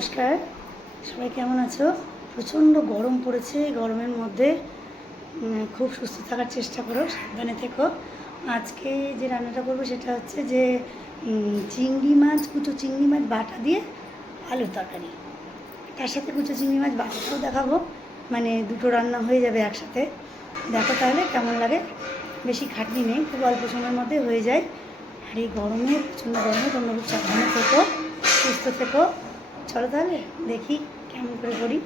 নমস্কার। সবাই কেমন আছো? প্রচণ্ড গরম পড়েছে গরমের মধ্যে। খুব সুস্থ থাকার চেষ্টা করো, সাবধানে থেকো। আজকে যে রান্নাটা করব সেটা হচ্ছে যে চিংড়ি মাছ, কুচো চিংড়ি মাছ, বাটা দিয়ে আলুর তরকারি। তার সাথে কুচো চিংড়ি মাছ, বাটাটাও দেখাবো। মানে দুটো রান্না হয়ে যাবে একসাথে। দেখো তাহলে কেমন লাগে। বেশি খাটনি নেই, খুব অল্প সময়ের মধ্যে হয়ে যায়। আর এই গরমে, প্রচণ্ড গরমে তোমরা খুব সাবধানে থেকো, সুস্থ থেকো। চলো তাহলে দেখি কেমন করে করি।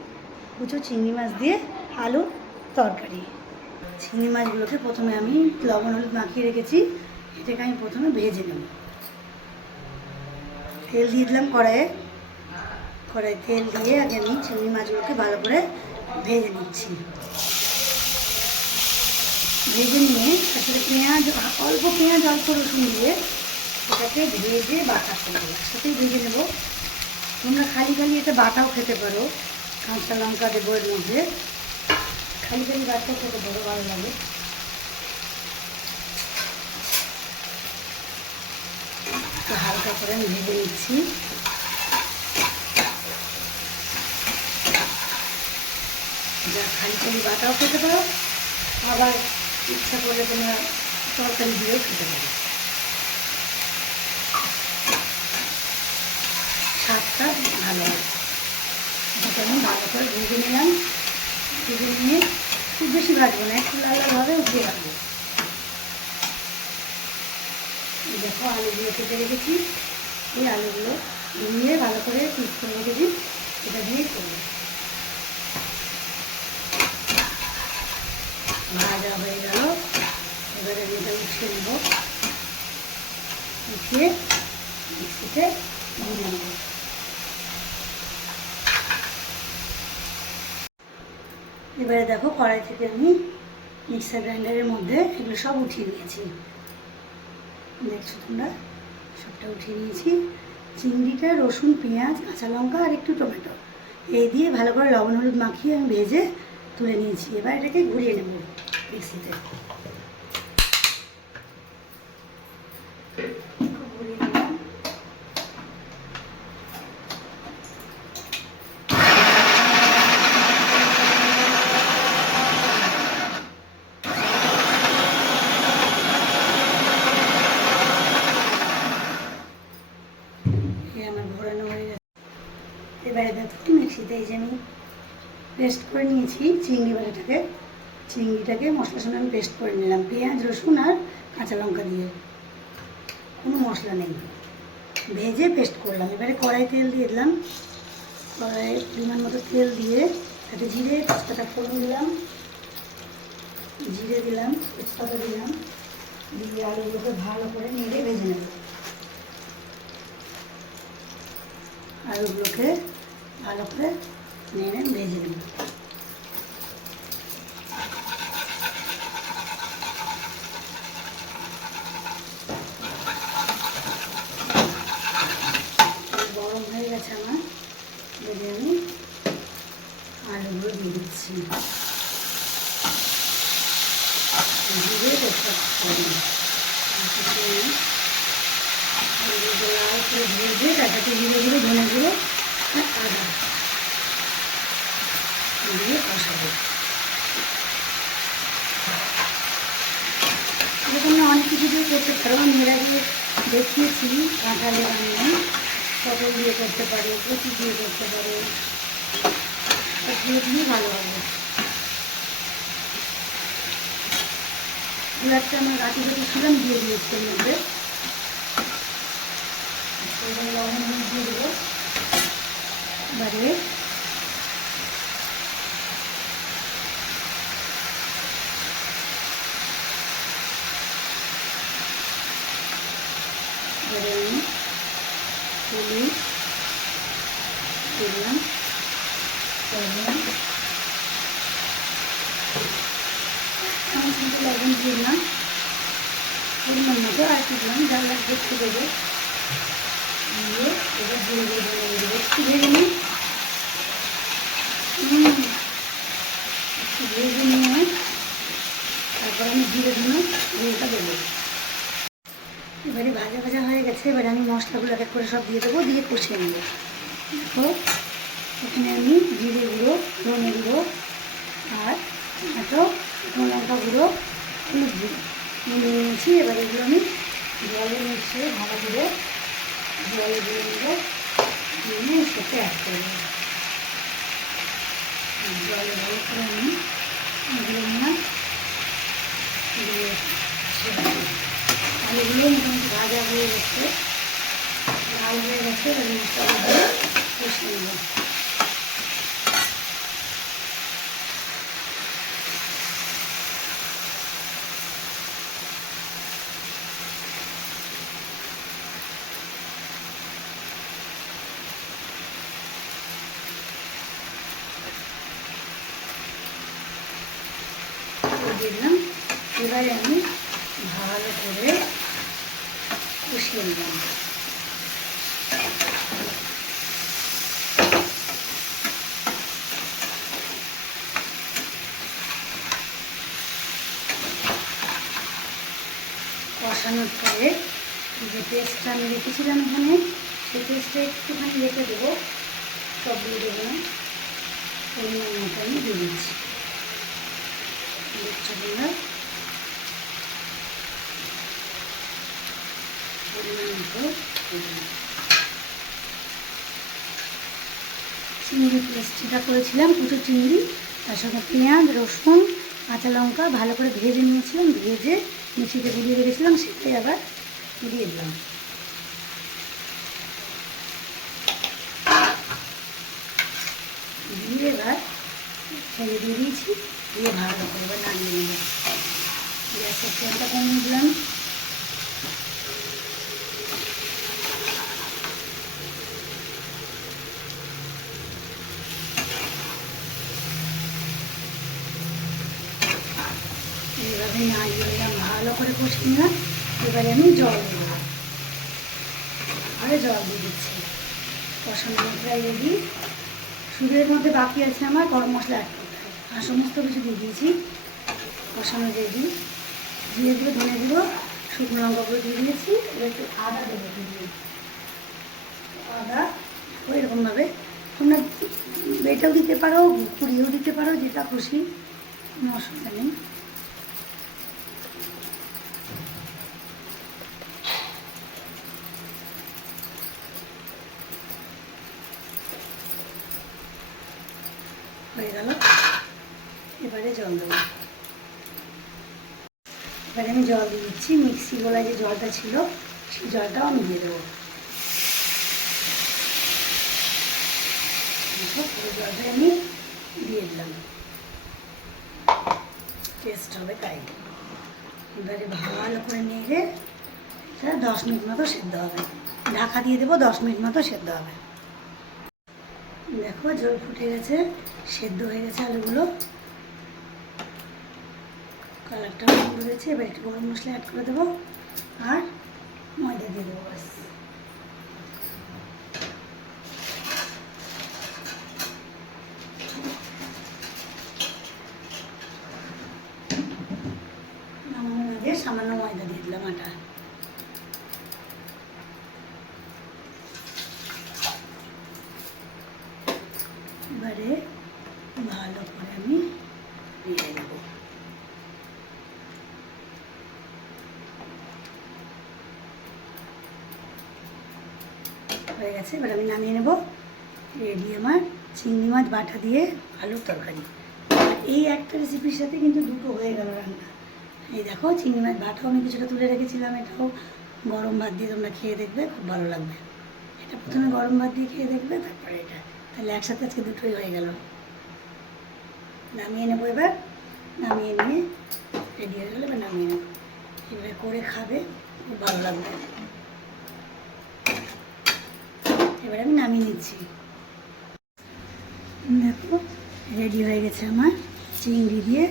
কুচো চিংড়ি মাছ দিয়ে আলু তরকারি। চিংড়ি মাছগুলোকে প্রথমে আমি লবণ হলুদ মাখিয়ে রেখেছি। এটাকে আমি প্রথমে ভেজে নেব। তেল দিয়ে দিলাম কড়াইয়ে। কড়াই তেল দিয়ে আগে আমি চিংড়ি মাছগুলোকে ভালো করে ভেজে নিচ্ছি। ভেজে নিয়ে তার সাথে পেঁয়াজ, অল্প পেঁয়াজ, অল্প রসুন দিয়ে এটাকে ভেজে বাটা করব একসাথেই ভেজে নেব। তোমরা খালি খালি এটা বাটাও খেতে পারো। কাঁচা লঙ্কা দেবো এর মধ্যে। খালি খালি বাটাও খেতে পারো ভালো লাগে। হালকা করে আমি নিচ্ছি। যা খালি খালি বাটাও খেতে পারো, আবার ইচ্ছা করলে তোমরা তরকারি দিয়েও খেতে পারো। ভালো। আমি ভালো করে ভেজে নিলাম। ভেজে নিয়ে খুব বেশি ভাজবো না, একটু লাল লালভাবে উঠিয়ে রাখব। দেখো আলুগুলো কেটে রেখেছি। এই আলুগুলো নিয়ে ভালো করে পিস করে রেখেছি এটা দিয়ে করব। ভাজা হয়ে গেল। এবারে আমি এটা উঠিয়ে নেব। উঠিয়ে মিক্সিতে দিয়ে নেব। এবারে দেখো কড়াই থেকে আমি মিক্সার গ্রাইন্ডারের মধ্যে এগুলো সব উঠিয়ে নিয়েছি দেখছ তোমরা? সবটা উঠিয়ে নিয়েছি চিংড়িটা, রসুন, পেঁয়াজ, কাঁচা লঙ্কা আর একটু টমেটো। এই দিয়ে ভালো করে লবণ হলুদ মাখিয়ে আমি ভেজে তুলে নিয়েছি। এবার এটাকে ঘুরিয়ে নেব মিক্সিতে ঘুরিয়ে নিলাম এই আমার ঘোরানো হয়ে গেছে এবারে দেখো মিক্সিতে এই যে আমি পেস্ট করে নিয়েছি চিংড়ি বাটাটাকে। চিংড়িটাকে মশলার সঙ্গে আমি পেস্ট করে নিলাম। পেঁয়াজ, রসুন আর কাঁচা লঙ্কা দিয়ে। কোনো মশলা নেই। ভেজে পেস্ট করলাম। এবারে কড়াই তেল দিয়ে দিলাম। কড়াইয়ে পরিমাণ মতো তেল দিয়ে তাতে জিরে, তেজপাতা ফোড়ন দিলাম। জিরে দিলাম, তেজপাতা দিলাম। দিয়ে আলুগুলোকে ভালো করে নেড়ে ভেজে নেব। আলুগুলোকে ভালো করে নেড়ে ভেজে নেব। গরম হয়ে গেছে আমার। এবারে আমি আলুগুলো দিয়ে দিচ্ছি। দিয়ে লাল করে ভেজে ধনে গুঁড়ো আর আদা। কষাবো অনেক কিছু দিয়ে করতে পারো। আমি এর আগে দেখিয়েছি কাঁঠালে রান্নায় পটল দিয়ে করতে পারো, কচি দিয়ে করতে পারো। ভালো হবে। দু আমার গাছি থেকে ছিলাম দিয়ে দিয়েছি এর মধ্যে। লবণ দিয়ে দেবো এবারে এবারে আমি হলুদ দিলাম লবণ লবণ দিলাম পরিমাণ মতো আর দিলাম ডাল লাগবে একটু দেবো দিয়ে এবার ধীরে ধীরে ধরে দেবো একটু ভেজে নিই একটু ভেজে নিয়ে তারপর আমি ধীরে ধীরে দেবো এবারে ভাজা ভাজা হয়ে গেছে, এবারে আমি মশলাগুলো এক করে সব দিয়ে দেবো, দিয়ে কষিয়ে নেব। দেখো এখানে আমি জিরে গুঁড়ো, ধনে গুঁড়ো আর শুকনো লঙ্কা গুঁড়ো, হলুদ গুঁড়ো নিয়ে নিয়েছি। এবার এগুলো আমি জলে মিশিয়ে ভালো করে জলে দিয়ে নেব। নিয়ে সাথে অ্যাড করে দেবো জলে ভালো করে আমি এগুলো নিলাম। দিয়ে সেটা। আলুগুলো মোটামুটি ভাজা হয়ে গেছে। লাল হয়ে গেছে মশলা দিয়ে কষিয়ে দিলাম। এবারে আমি ভালো করে কষিয়ে নিলাম কষানোর পরে যে পেস্টটা আমি রেখেছিলাম এখানে, সেই পেস্টটা একটুখানি রেখে দেবো। সবগুলো দেবো আমি দিয়ে দিচ্ছি। দেখছ তোমরা পরিমাণ মতো দিয়ে দিলাম। চিংড়ি পেস্টটা করেছিলাম, কুচো চিংড়ি, তার সঙ্গে পেঁয়াজ, রসুন, কাঁচা লঙ্কা ভালো করে ভেজে নিয়েছিলাম, ভেজে মিক্সিতে গুলিয়ে রেখেছিলাম, সেটাই আবার দিয়ে দিলাম। দিয়ে এবার দিয়ে দিয়েছি, দিয়ে ভালো করে এবার নামিয়ে নেব গ্যাসের ফ্লেমটা কমিয়ে দিলাম। নাড়িয়ে নিলাম ভালো করে কষিয়ে নিলাম। এবারে আমি জল দেবো আরে জল দিয়ে দিচ্ছি। কষানো প্রায় রেডি শুধু এর মধ্যে বাকি আছে আমার গরম মশলা করতে আর সমস্ত কিছু দিয়ে দিয়েছি। কষানো রেডি দিয়ে দিয়ে ধনে গুঁড়ো, শুকনো লঙ্কা গুঁড়ো দিয়ে দিয়েছি। এবার একটু আদা দেবো দিয়ে আদা ওই রকমভাবে তোমরা এটাও দিতে পারো পুড়িয়েও দিতে পারো, যেটা খুশি। কোনো অসুবিধা নেই হয়ে গেল এবারে জল দেবো। এবারে আমি জল দিয়ে দিচ্ছি, মিক্সি গোলায় যে জলটা ছিল, সেই জলটাও আমি দিয়ে দেবো। জলটা আমি দিয়ে দিলাম। টেস্ট হবে তাই। এবারে ভালো করে নেড়ে সেটা দশ মিনিট মতো সেদ্ধ হবে। ঢাকা দিয়ে দেবো, দশ মিনিট মতো সেদ্ধ হবে। দেখো, জল ফুটে গেছে, সেদ্ধ হয়ে গেছে আলুগুলো। কালারটা সুন্দর হয়েছে, এবার একটু গরম মশলা অ্যাড করে দেবো, আর ময়দা দিয়ে দেবো ব্যাস। সামান্য ময়দা দিয়ে দিলাম আটা এবারে ভালো করে আমি নেড়ে নেব হয়ে গেছে, এবার আমি নামিয়ে নেব। রেডি আমার চিংড়ি মাছ, বাটা দিয়ে আলুর তরকারি। এই একটা রেসিপির সাথে কিন্তু দুটো হয়ে গেল রান্না। এই দেখো, চিংড়ি মাছ, বাটাও আমি কিছুটা তুলে রেখেছিলাম, এটাও গরম ভাত দিয়ে তোমরা খেয়ে দেখবে, খুব ভালো লাগবে। এটা প্রথমে গরম ভাত দিয়ে খেয়ে দেখবে, তারপরে এটা। তাহলে একসাথে আজকে দুটোই হয়ে গেল। নামিয়ে নেব এবার, নামিয়ে নিয়ে রেডি হয়ে গেলে, এবার নামিয়ে নেব। এবারে করে খাবে, খুব ভালো লাগবে। এবার আমি নামিয়ে নিচ্ছি। দেখো রেডি হয়ে গেছে আমার। চিংড়ি দিয়ে,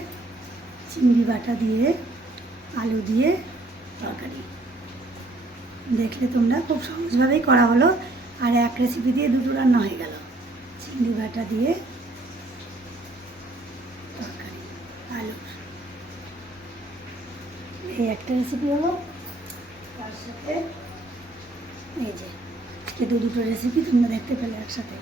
চিংড়ি বাটা দিয়ে, আলু দিয়ে তরকারি। দেখলে তোমরা খুব সহজভাবেই করা হলো। আর এক রেসিপি দিয়ে দুটো রান্না হয়ে গেল। চিংড়ি বাটা দিয়ে তরকারি, আলু। এই একটা রেসিপি হলো। তার সাথে এই যে দু দুটো রেসিপি তোমরা দেখতে পেলে একসাথে।